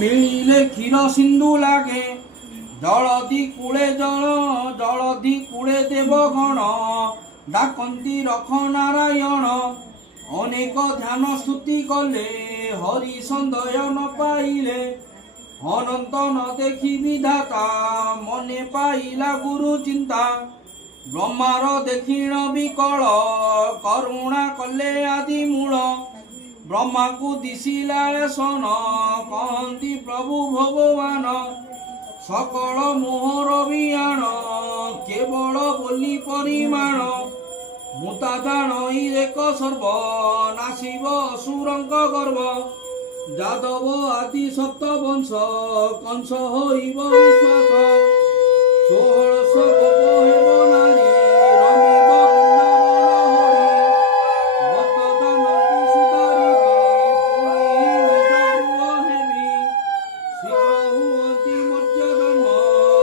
ମିଳିଲେ କ୍ଷୀର ସିନ୍ଧୁ ଲାଗେ ଜଳଦି କୂଳେ ଜଳଦି କୂଳେ ଦେବଗଣ ଡାକନ୍ତି ରଖ ନାରାୟଣ ଅନେକ ଧ୍ୟାନ ସ୍ତୁତି କଲେ ହରି ସନ୍ଦୟ ନ ପାଇଲେ ଅନନ୍ତ ନ ଦେଖି ବିଧାତା ମନେ ପାଇଲା ଗୁରୁ ଚିନ୍ତା ବ୍ରହ୍ମାର ଦେଖିଣ ବିକଳ କରୁଣା କଲେ ଆଦି ମୂଳ ବ୍ରହ୍ମାକୁ ଦିଶିଲା ସନ କହନ୍ତି ପ୍ରଭୁ ଭଗବାନ सकल मोहर बियाण केवल बोली परिमाण मुता जान एक सर्व नासिब असुरंक गर्व जादव आदि सप्तवंश कंस होइब विश्वास 1600 गोप हेब नारी